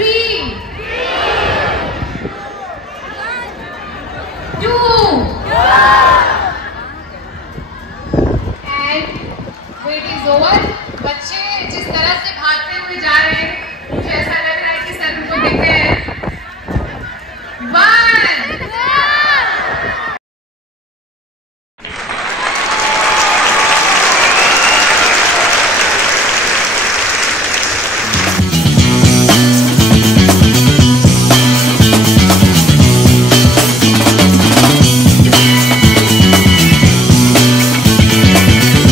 3, 2 and wait is over। बच्चे जिस तरह से भागते हुए जा रहे हैं, मुझे ऐसा लग रहा है कि सर उनको दिख गए हैं। 1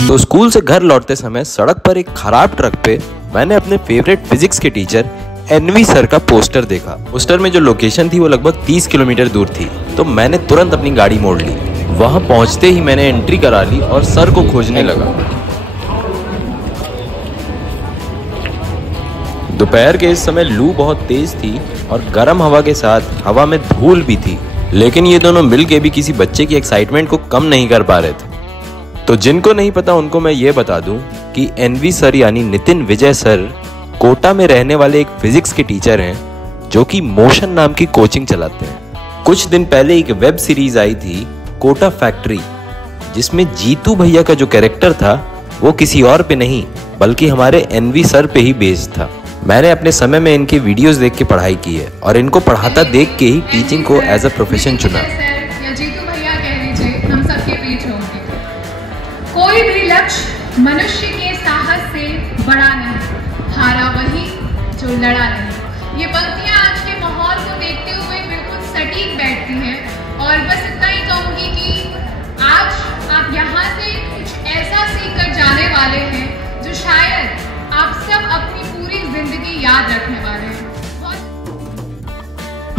तो स्कूल से घर लौटते समय सड़क पर एक खराब ट्रक पे मैंने अपने फेवरेट फिजिक्स के टीचर एनवी सर का पोस्टर देखा। पोस्टर में जो लोकेशन थी वो लगभग 30 किलोमीटर दूर थी, तो मैंने तुरंत अपनी गाड़ी मोड़ ली। वहां पहुंचते ही मैंने एंट्री करा ली और सर को खोजने लगा। दोपहर के इस समय लू बहुत तेज थी और गर्म हवा के साथ हवा में धूल भी थी, लेकिन ये दोनों मिलके भी किसी बच्चे की एक्साइटमेंट को कम नहीं कर पा रहे थे। तो जिनको नहीं पता उनको मैं ये बता दूं कि एनवी सर यानी नितिन विजय सर कोटा में रहने वाले एक फिजिक्स के टीचर हैं जो कि मोशन नाम की कोचिंग चलाते हैं। कुछ दिन पहले एक वेब सीरीज आई थी कोटा फैक्ट्री, जिसमें जीतू भैया का जो कैरेक्टर था वो किसी और पे नहीं बल्कि हमारे एनवी सर पे ही बेस्ड था। मैंने अपने समय में इनके वीडियोस देख के पढ़ाई की है और इनको पढ़ाता देख के ही टीचिंग को एज अ प्रोफेशन चुना। कोई भी लक्ष्य मनुष्य के साहस से बड़ा नहीं, हारा वही जो लड़ा नहीं। ये पंक्तियां आज के माहौल को देखते हुए बिल्कुल सटीक बैठती हैं और बस इतना ही कहूंगी कि आज आप यहाँ से कुछ ऐसा सीख कर जाने वाले हैं जो शायद आप सब अपनी पूरी जिंदगी याद रखने वाले हैं।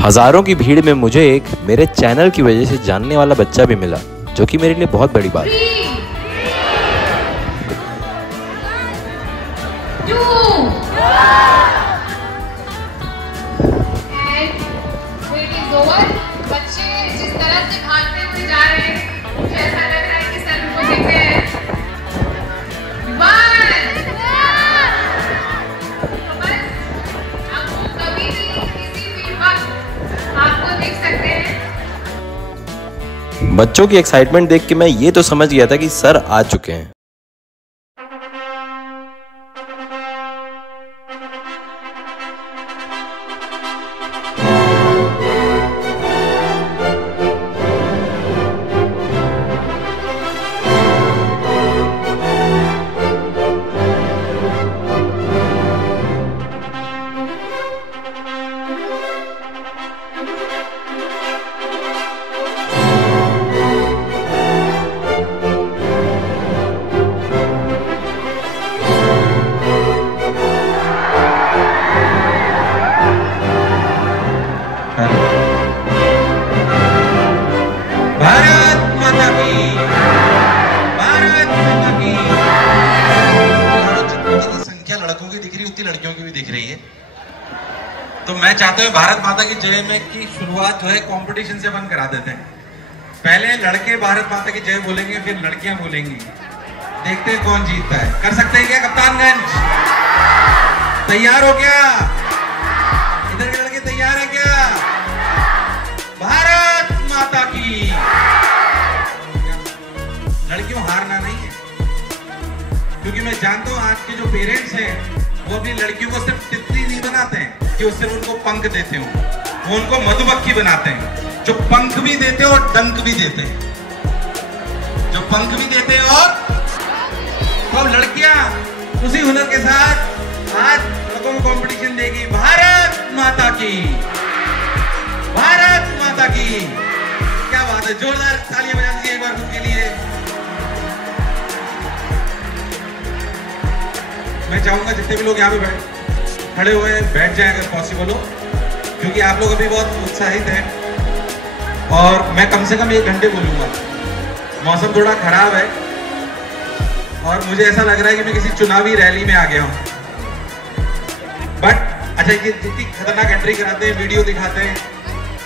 हजारों की भीड़ में मुझे एक मेरे चैनल की वजह से जानने वाला बच्चा भी मिला, जो कि मेरे लिए बहुत बड़ी बात है। 2 and wait is over। बच्चे जिस तरह से भागते हुए जा रहे हैं, मुझे ऐसा लग रहा है कि सर उनको दिख गए हैं। 1 तो बस आपको कभी भी किसी भी वक्त आपको देख सकते हैं। बच्चों की एक्साइटमेंट देख के मैं ये तो समझ गया था कि सर आ चुके हैं। लड़कियों की भी दिख रही है, तो मैं चाहता हूँ भारत माता की जय में की शुरुआत जो है कंपटीशन से अपन करा देते हैं। पहले लड़के भारत माता की जय बोलेंगे, फिर लड़कियां बोलेंगी। देखते हैं कौन जीतता है। कर सकते हैं क्या कप्तानगंज? तैयार हो क्या? इधर के लड़के तैयार है क्या? भारत माता की। लड़कियों हारना नहीं है, क्योंकि मैं जानता हूँ आज के जो पेरेंट्स हैं वो अपनी लड़कियों को सिर्फ तितली नहीं बनाते हैं कि वो सिर्फ उनको पंख देते हो, वो उनको मधुमक्खी बनाते हैं, जो पंख भी देते हैं और डंक भी देते हैं, जो पंख भी देते हैं। और तो अब लड़कियां उसी हुनर के साथ आज लड़कों को कंपटीशन देगी। भारत माता की, भारत माता की। क्या बात है, जोरदार तालियां बजा दीजिए एक बार खुद के लिए। मैं चाहूंगा जितने भी लोग यहाँ पे खड़े हुए हैं बैठ जाएं अगर पॉसिबल हो, क्योंकि आप लोग अभी बहुत उत्साहित हैं और मैं कम से कम 1 घंटे बोलूंगा। मौसम थोड़ा खराब है और मुझे ऐसा लग रहा है कि मैं किसी चुनावी रैली में आ गया हूँ। बट अच्छा, ये जितनी खतरनाक एंट्री कराते हैं, वीडियो दिखाते हैं।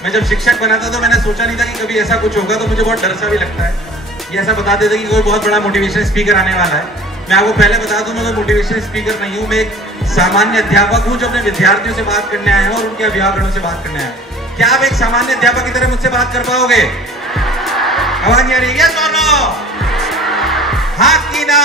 मैं जब शिक्षक बना था तो मैंने सोचा नहीं था कि कभी ऐसा कुछ होगा, तो मुझे बहुत डर सा भी लगता है। ये ऐसा बता देते कि कोई बहुत बड़ा मोटिवेशन स्पीकर आने वाला है, मैं आपको पहले बता दूं, मैं मोटिवेशन स्पीकर नहीं हूं, मैं एक सामान्य अध्यापक हूं जो अपने विद्यार्थियों से बात करने आया हूं और उनके अभिभावकों से बात करने आया हूं। क्या आप एक सामान्य अध्यापक की तरह मुझसे बात कर पाओगे? आवाज नहीं आ रही? यस और नो? हाँ कि ना?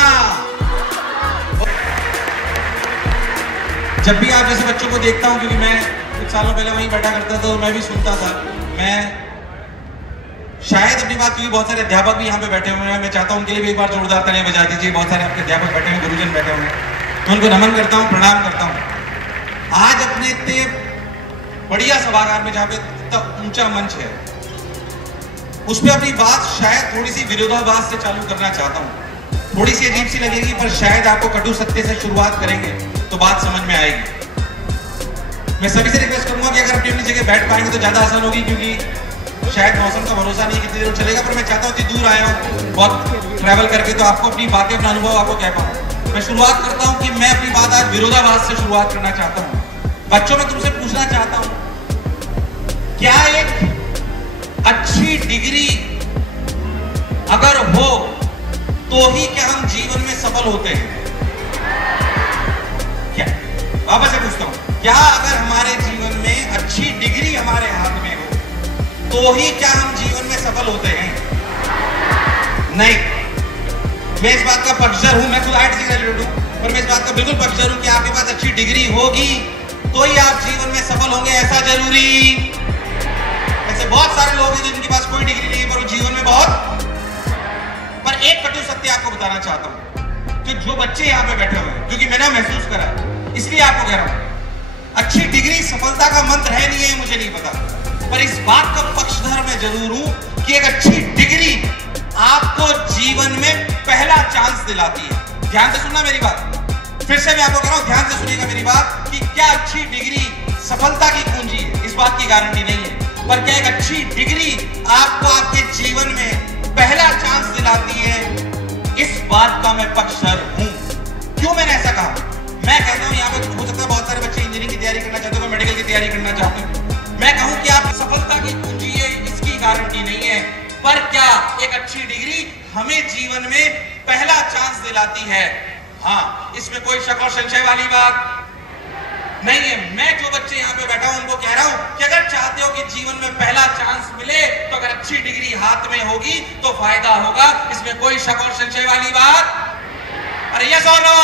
जब भी आप जैसे बच्चों को देखता हूं, क्योंकि मैं कुछ सालों पहले वहीं बैठा करता था और मैं भी सुनता था, मैं शायद अपनी बात, क्योंकि बहुत सारे अध्यापक भी यहाँ पे बैठे हुए हैं, मैं चाहता हूँ उनके लिए भी एक बार जोरदार तालियां बजा दीजिए। बहुत सारे आपके अध्यापक बैठे हुए, गुरुजन बैठे हुए हैं, तो उनको नमन करता हूँ, प्रणाम करता हूँ। आज अपने इतने बढ़िया सभागार में, जहाँ पे इतना ऊंचा मंच है, उस पर अपनी बात शायद थोड़ी सी विरोधाभास से चालू करना चाहता हूँ। थोड़ी सी अजीब सी लगेगी, पर शायद आपको कटु सत्य से शुरुआत करेंगे तो बात समझ में आएगी। मैं सभी से रिक्वेस्ट करूंगा कि अगर अपनी अपनी जगह बैठ पाएंगे तो ज्यादा आसान होगी, क्योंकि शायद मौसम का भरोसा नहीं कितनी देर चलेगा, पर मैं चाहता हूँ इतनी दूर आया हूँ बहुत ट्रैवल करके, तो आपको अपनी बातें, अपना अनुभव आपको कह पाऊँ। मैं शुरुआत करता हूँ कि मैं अपनी बात आज विरोधाभास से शुरुआत करना चाहता हूँ। बच्चों, मैं तुमसे पूछना चाहता हूँ, क्या एक अच्छी डिग्री अगर हो तो ही क्या हम जीवन में सफल होते हैं? क्या? वापस से पूछता हूँ, क्या अगर हमारे जीवन में अच्छी डिग्री हमारे हाथ में हो तो ही क्या हम जीवन में सफल होते हैं? नहीं। मैं इस बात का पक्षधर हूं, मैं खुद आईटी से ग्रेजुएट हूं, पर मैं इस बात का बिल्कुल पक्षधर हूं कि आपके पास अच्छी डिग्री होगी तो ही आप जीवन में सफल होंगे, ऐसा जरूरी। वैसे बहुत सारे लोग हैं जिनके पास कोई डिग्री नहीं है पर वो जीवन में बहुत। पर एक कटु सत्य आपको बताना चाहता हूं, कि जो बच्चे यहाँ पे बैठे हुए हैं, क्योंकि मैंने महसूस करा, इसलिए आपको कह रहा हूं, अच्छी डिग्री सफलता का मंत्र है नहीं है मुझे नहीं पता, पर इस बात का पक्षधर मैं जरूर हूं कि एक अच्छी डिग्री आपको जीवन में पहला चांस दिलाती है। ध्यान से सुनना मेरी बात, फिर से मैं आपको कह रहा हूं, ध्यान से सुनिएगा मेरी बात, कि क्या अच्छी डिग्री सफलता की कुंजी है? इस बात की गारंटी नहीं है, पर क्या एक अच्छी डिग्री आपको आपके जीवन में पहला चांस दिलाती है? इस बात का मैं पक्षधर हूं। क्यों मैंने ऐसा कहा? मैं कहता हूं, यहाँ पे हो सकता है बहुत सारे बच्चे इंजीनियरिंग की तैयारी करना चाहते हो, मेडिकल की तैयारी करना चाहते हो। मैं कहूं कि आप सफलता की कुंजी है, इसकी गारंटी नहीं है, पर क्या एक अच्छी डिग्री हमें जीवन में पहला चांस दिलाती है? हाँ, इसमें कोई शक और संशय वाली बात नहीं है। मैं जो बच्चे यहाँ पे बैठा हूं उनको कह रहा हूं कि अगर चाहते हो कि जीवन में पहला चांस मिले तो अगर अच्छी डिग्री हाथ में होगी तो फायदा होगा, इसमें कोई शक और संशय वाली बात। अरे यस और नो?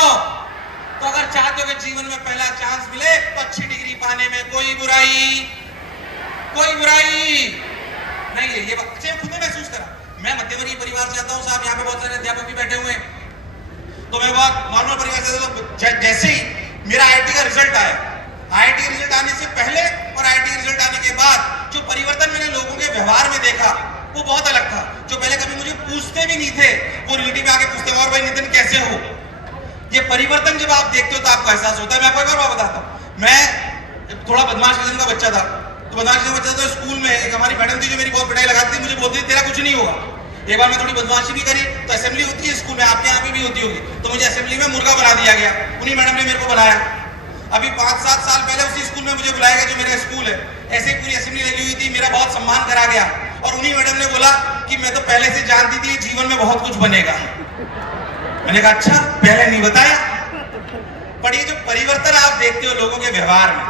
तो अगर चाहते हो कि जीवन में पहला चांस मिले तो अच्छी डिग्री पाने में कोई बुराई नहीं है। ये बच्चे खुद ने महसूस करा। मैं मध्यवर्गीय परिवार से आता हूं साहब, यहाँ पे बहुत सारे अध्यापक भी बैठे हुए हैं, तो मैं बहुत नॉर्मल परिवार से आता हूं। जैसे ही मेरा आईआईटी का रिजल्ट आया, आईआईटी का रिजल्ट आने से पहले और आईआईटी का रिजल्ट आने के बाद जो परिवर्तन मैंने लोगों के व्यवहार में देखा वो बहुत अलग था। जो पहले कभी मुझे पूछते भी नहीं थे, वो रिलेटिव आके पूछते, और भाई नितिन कैसे हो? ये परिवर्तन जब आप देखते हो तो आपको एहसास होता है। मैं आपको एक बार बताता हूँ, मैं थोड़ा बदमाश किस्म का बच्चा था, तो बदमाश किस्म का बच्चा था, तो स्कूल में एक हमारी मैडम थी जो मेरी बहुत पिटाई लगाती थी, मुझे बोलती थी तेरा कुछ नहीं होगा। एक बार मैं थोड़ी बदमाशी भी करी, तो असेंबली होती है स्कूल में, आपके यहाँ भी होती होगी, तो मुझे असेंबली में मुर्गा बना दिया गया, उन्हीं मैडम ने मेरे को बनाया। अभी 5-7 साल पहले उसी स्कूल में मुझे बुलाया गया जो मेरा स्कूल है, ऐसे ही पूरी असेंबली लगी हुई थी, मेरा बहुत सम्मान करा गया, और उन्हीं मैडम ने बोला कि मैं तो पहले से जानती थी जीवन में बहुत कुछ बनेगा। मैंने कहा अच्छा, पहले नहीं बताया। पर ये जो परिवर्तन आप देखते हो लोगों के व्यवहार में,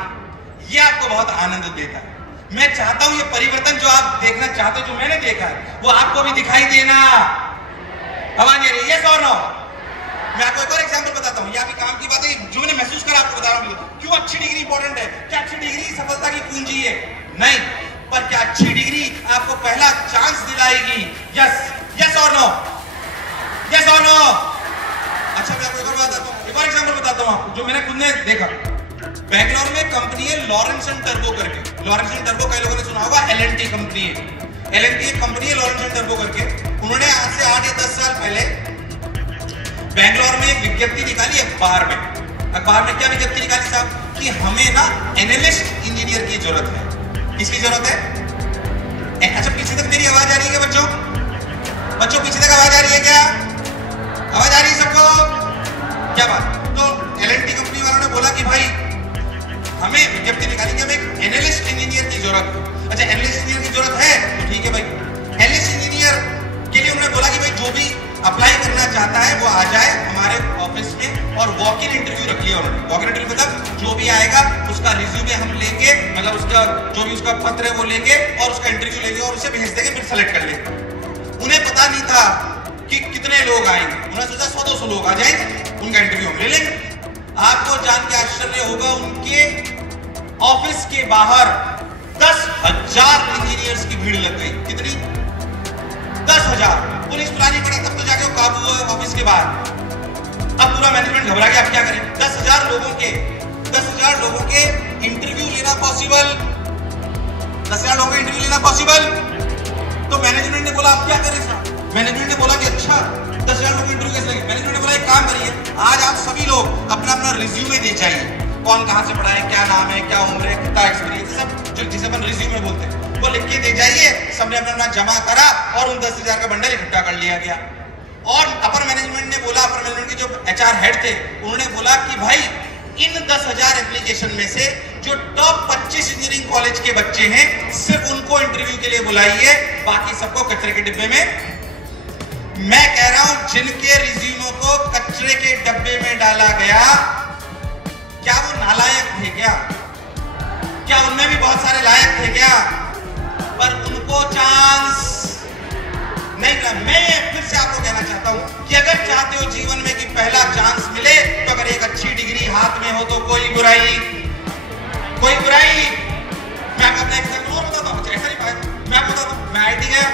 ये आपको बहुत आनंद देता है। मैं चाहता हूं ये परिवर्तन जो आप देखना चाहते हो, जो मैंने देखा है, वो आपको भी दिखाई देना। आवाज ये यस और नो? मैं आपको एक और एग्जांपल बताता हूं, ये आपकी काम की बात है, जो मैंने महसूस करा आपको बता रहा हूं। क्यों अच्छी डिग्री इंपॉर्टेंट है? क्या अच्छी डिग्री सफलता की कुंजी है? नहीं, पर क्या अच्छी डिग्री आपको पहला चांस दिलाएगी? यस और नो? यस और नो? अच्छा, मैं आपको एक और बताता हूं, एक और एग्जांपल बताता हूं आपको, जो मैंने खुद ने देखा। बैंगलोर में कंपनी है लॉरेंस एंड टर्बो करके। लॉरेंस एंड टर्बो कई लोगों ने सुना होगा, एलएनटी कंपनी है। एलएनटी एक कंपनी है लॉरेंस एंड टर्बो करके। उन्होंने आज से 8 या 10 साल पहले बैंगलोर में एक विज्ञप्ति निकाली अखबार में। अखबार में क्या विज्ञप्ति निकाली साहब? कि हमें ना एनालिस्ट इंजीनियर की जरूरत है। किसकी जरूरत है? अच्छा, पीछे तक मेरी आवाज आ रही है क्या बच्चों? बच्चों पीछे तक आवाज आ रही है क्या? आवाज आ रही है सबको? क्या बात। तो एलएनटी कंपनी वालों ने बोला कि भाई हमें विज्ञप्ति निकाली कि हमें एक एनालिस्ट इंजीनियर की जरूरत है। अच्छा, एनालिस्ट इंजीनियर की जरूरत है तो ठीक है भाई। एनालिस्ट इंजीनियर के लिए उन्होंने बोला कि भाई जो भी अप्लाई करना चाहता है वो आ जाए हमारे ऑफिस में और वॉक इन इंटरव्यू रख लिया उन्होंने। वॉक इन इंटरव्यू मतलब जो भी आएगा उसका रिज्यूमे हम लेंगे, मतलब उसका जो भी उसका पत्र है वो लेंगे और उसका इंटरव्यू लेंगे और उसे भेज देंगे, फिर सेलेक्ट कर लेंगे। उन्हें पता नहीं था कि कितने लोग आएंगे, उन्होंने सोचा 100-200 लोग आ जाएंगे, उनका इंटरव्यू हम ले लेंगे। आपको जान के आश्चर्य होगा, उनके ऑफिस के बाहर 10,000 इंजीनियर्स की भीड़ लग गई। कितनी? 10,000। पुलिस बुलानी पड़ी तब तो जाके काबू हुआ ऑफिस के बाहर। अब पूरा मैनेजमेंट घबरा गया, अब क्या करें? 10,000 लोगों के इंटरव्यू लेना पॉसिबल, 10,000 लोगों का इंटरव्यू लेना पॉसिबल। तो मैनेजमेंट ने बोला अब क्या करें साहब? मैनेजमेंट ने बोला कि अच्छा 10,000 लोगों को इंटरव्यू कैसे लेंगे? मैनेजमेंट ने बोला एक काम करिए, आज आप सभी लोग अपना अपना रिज्यूमे दे जाइए, कौन कहां से पढ़ा है, क्या नाम है, क्या उम्र है, कितना एक्सपीरियंस, सब जिसे अपन रिज्यूमे बोलते हैं वो लिख के दे जाइए। सबने अपना अपना जमा करा और उन 10,000 का बंडल इकट्ठा कर लिया गया। और अपर मैनेजमेंट ने बोला, अपर मैनेजमेंट के जो एचआर हेड थे उन्होंने बोला कि भाई इन 10,000 एप्लीकेशन में से जो टॉप 25 इंजीनियरिंग कॉलेज के बच्चे हैं सिर्फ उनको इंटरव्यू के लिए बुलाइए, बाकी सबको कचरे के डिब्बे में। मैं कह रहा हूं जिनके रिज्यूमों को कचरे के डब्बे में डाला गया, क्या वो नालायक थे क्या उनमें भी बहुत सारे लायक थे क्या? पर उनको चांस नहीं मिला। मैं फिर से आपको कहना चाहता हूं कि अगर चाहते हो जीवन में कि पहला चांस मिले तो अगर एक अच्छी डिग्री हाथ में हो तो कोई बुराई। मैं आपको अपना एग्जांपल और बताता हूं, ऐसा नहीं पाया। मैं आपको बताता हूं, मैं आईटी गया,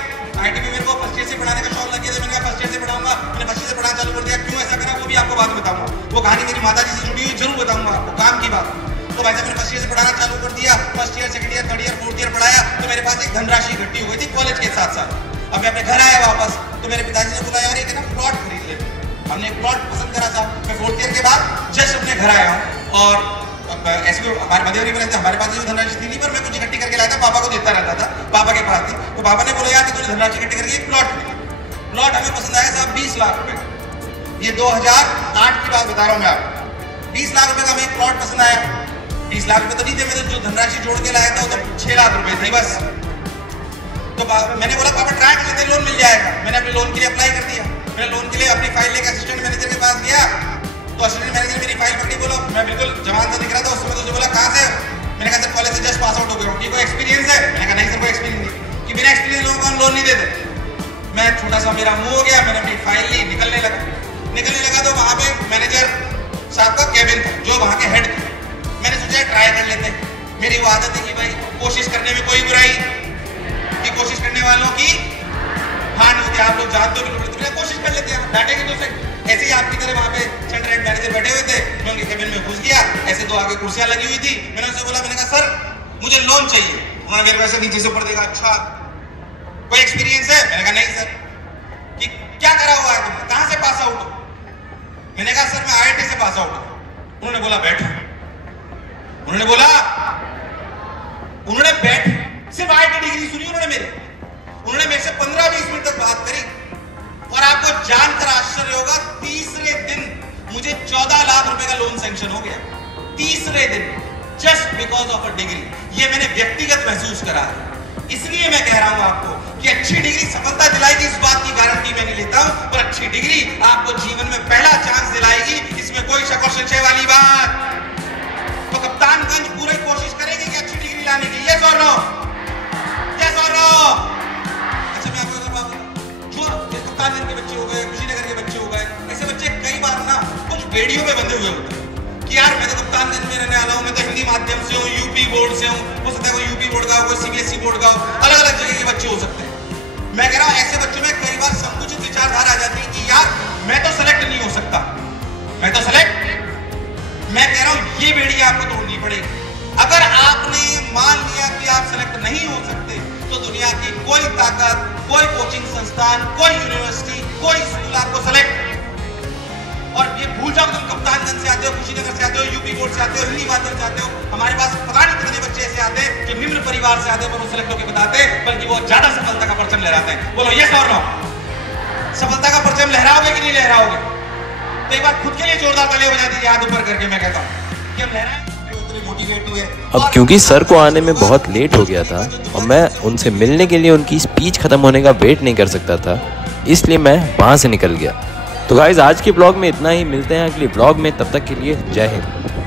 आईटी में मेरे को फर्स्ट ईयर से पढ़ाने का शौक लग गया था। मैंने कहा फर्स्ट ईयर से पढ़ाऊंगा, मैंने फर्स्ट ईयर से पढ़ाना चालू कर दिया। क्यों ऐसा करा वो भी आपको बाद में बताऊंगा, वो कहानी मेरी माता जी से जुड़ी हुई जरूर बताऊंगा आपको, काम की बात। तो भाई साहब मैंने फर्स्ट ईयर से पढ़ाना चालू कर दिया, first year, second year, third year, fourth year पढ़ाया तो मेरे पास एक धनराशि इकट्ठी हो गई थी कॉलेज के साथ साथ। अब मैं अपने घर आया वापस तो मेरे पिताजी ने बोला यार एक ना प्लॉट खरीद ले। हमने एक प्लॉट पसंद करा था। मैं फोर्थ ईयर के बाद जस्ट अपने घर आया हूँ और ऐसे तो हमारे मध्य में हमारे पास जो धनराशि थी नहीं, पर मैं कुछ इकट्ठी करके लाया था, पापा को देता रहता था, पापा के पास थी। तो पापा ने बोला यार कि तूने धनराशि इकट्ठी करके एक प्लॉट हमें पसंद आया साहब 20 लाख रुपए। ये 2008 की बात बता रहा हूँ मैं आपको। 20 लाख रुपए का हमें एक प्लॉट पसंद आया। 20 लाख रुपए तो नहीं थे, मैंने जो धनराशि जोड़ के लाया था वो तो 6 लाख रुपए थे बस। तो मैंने बोला पापा ट्राई कर लेते, लोन मिल जाएगा। मैंने अपने लोन के लिए अप्लाई कर दिया। मैंने लोन के लिए अपनी फाइल लेकर असिस्टेंट मैनेजर के पास गया तो असिस्टेंट मैनेजर मेरी फाइल पकड़ी, बोला मैं बिल्कुल जवान सा दिख रहा था उस समय। तो बोला कहाँ से? मैंने कहा सर कॉलेज से जस्ट पास आउट हो गया हूँ। कोई एक्सपीरियंस है? मैंने कहा नहीं सर कोई एक्सपीरियंस नहीं। कि बिना एक्सपीरियंस लोगों को हम लोन नहीं देते। मैं छोटा सा मेरा मुंह हो गया, मैंने अपनी फाइल ली, निकलने लगा तो वहाँ पे मैनेजर साहब का कैबिन था जो वहाँ के हेड थे। मैंने सोचा ट्राई कर लेते। मेरी वो आदत है कि भाई कोशिश करने में कोई बुराई, कि कोशिश करने वालों की हार नहीं होती। आप लोग जानते हो बिल्कुल, कोशिश कर लेते हैं, डांटेंगे तो से। ऐसे ही आपकी तरह वहाँ पे सेंटर हेड मैनेजर बैठे हुए थे, मैं उनके कैबिन में घुस गया। ऐसे दो आगे कुर्सियां लगी हुई थी। मैंने उनसे बोला, मैंने कहा सर मुझे लोन चाहिए। उन्होंने मेरे वैसे नीचे से ऊपर देखा, अच्छा कोई एक्सपीरियंस है? मैंने कहा नहीं सर। कि क्या करा हुआ है तुमने, कहाँ से पास आउट हो? मैंने कहा सर मैं IIT से पास आउट हूं। उन्होंने बोला बैठ। उन्होंने बैठ सिर्फ IIT डिग्री सुनी उन्होंने मेरे से 15-20 मिनट तक बात करी। और आपको जानकर आश्चर्य होगा, तीसरे दिन मुझे 14 लाख रुपए का लोन सैंक्शन हो गया। तीसरे दिन, just because of a degree. ये मैंने व्यक्तिगत महसूस करा है। इसलिए मैं कह रहा हूं आपको कि अच्छी डिग्री सफलता दिलाएगी, इस बात की गारंटी मैं नहीं लेता हूं, पर अच्छी डिग्री आपको जीवन में पहला चांस दिलाएगी, इसमें कोई शक और संशय वाली बात। तो कप्तानगंज पूरी कोशिश करेगी कि अच्छी डिग्री लाने की। यस और नो? यस और नो? अच्छा मैं आपको एक बात बताऊं, जो कप्तानगंज के बच्चे हो गए, कुशीनगर के बच्चे हो गए, ऐसे बच्चे कई बार ना कुछ बेड़ियों में बंधे हुए होते हैं कि यार मैं तो कप्तानगंज में रहने वाला हूं, मैं तो हिंदी माध्यम से हूं, यूपी बोर्ड से हूं, हो सकता है कोई यूपी बोर्ड का हो, कोई CBSE बोर्ड का हो, अलग अलग जगह के बच्चे हो सकते हैं। मैं कह रहा हूं ऐसे बच्चों में कई बार संकुचित विचारधारा आ जाती है कि यार मैं तो सेलेक्ट नहीं हो सकता, मैं कह रहा हूं ये बेड़ी आपको तोड़नी पड़ेगी। अगर आपने मान लिया कि आप सेलेक्ट नहीं हो सकते तो दुनिया की कोई ताकत, कोई कोचिंग संस्थान, कोई यूनिवर्सिटी, कोई स्कूल आपको सेलेक्ट, और ये भूल जाओ तुम कप्तानगंज से आते हो, कुशीनगर से आते हो, यूपी बोर्ड से आते हो, हिंदी माध्यम से आते हो। हमारे पास पता नहीं कितने बच्चे ऐसे आते हैं जो निम्न परिवार से आते हैं पर वो सेलेक्ट होकर बताते हैं, बल्कि वो ज्यादा सफलता का परचम लहराते हैं। बोलो यस और नो? सफलता का परचम लहराओगे कि नहीं लहराओगे? तो एक बार खुद के लिए जोरदार तालियां बजा दीजिए हाथ ऊपर करके। मैं कहता हूं कि हम लहराएं, उतने मोटिवेट हुए। अब क्योंकि सर को आने में बहुत लेट हो गया था और मैं उनसे मिलने के लिए उनकी स्पीच खत्म होने का वेट नहीं कर सकता था, इसलिए मैं वहाँ से निकल गया। तो गाइज आज के ब्लॉग में इतना ही, मिलते हैं अगले ब्लॉग में, तब तक के लिए जय हिंद।